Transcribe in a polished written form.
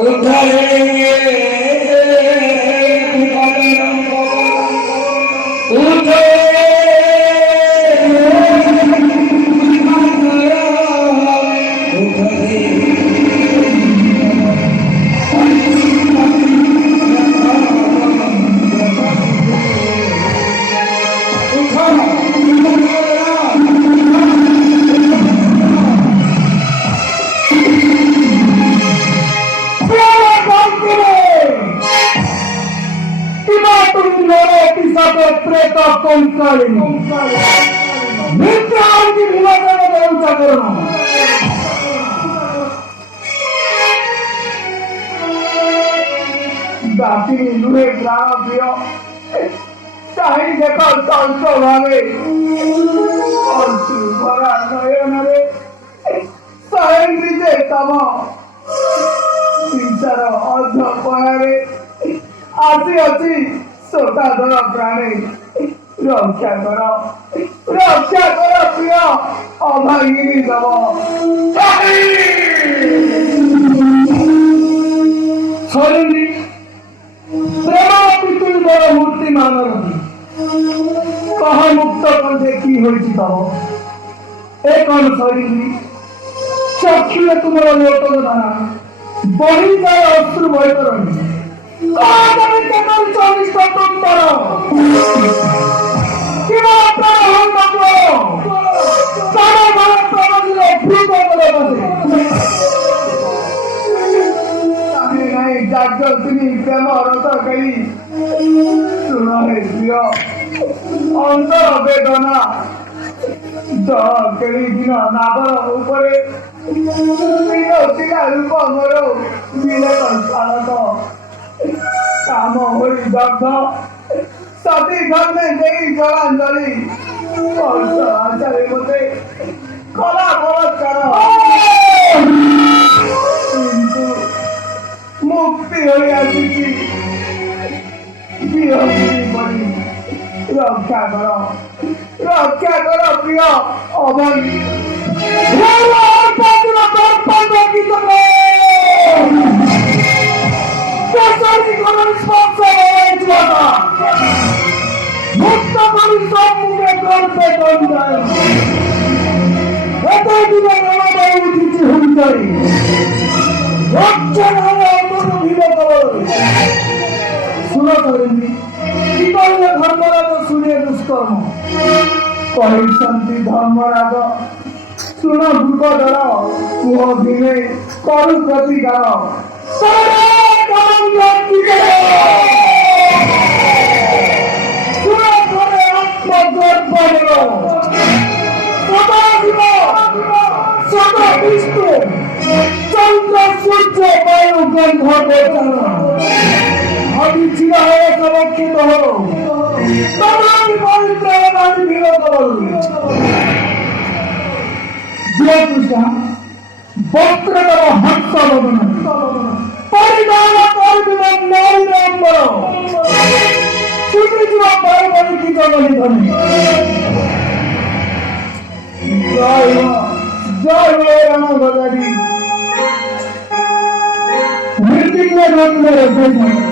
उधरेंगे उधर प्रेत कंकालिनी मित्रांची विवादाने देऊचा करणं दासिनी नुहे प्राण प्रिय ताही देखो संत भावे अंशु भरा नयनरे सायंत्रीचे तम चिंतार अध पयारे आसी आसी सोताधर प्राणी रक्षा कर प्रिय अभागिनी दब शरीरी प्रेम पितुल बड़ मूर्ति मानव कह मुक्त कंठे की होती तब एक शरीरी चक्षुरे तुम लोटन धारा बढ़ी जाए अश्रु बैतरणी अंतर वेदना दिन नागर उपरे रूप मोर मिले काम होई दग्ध सती घर में देई जलांजलि आचार्य मते कला बलात्कार किंतु मुक्ति होई आसी रक्षा कर प्रिय अभागी धर्मराज सुने दुष्कर्म कही धर्मराज शुण भूपदर पुह दिने करु प्रतिकार विष्णु चंद्र सूर्य वायु गंध अभी चिरा सुरक्षित हो वक्रतर हंस वदन परिधान नैरंबर सुकृतिवा पारवती जगनी जय राम गजारी मृत्यु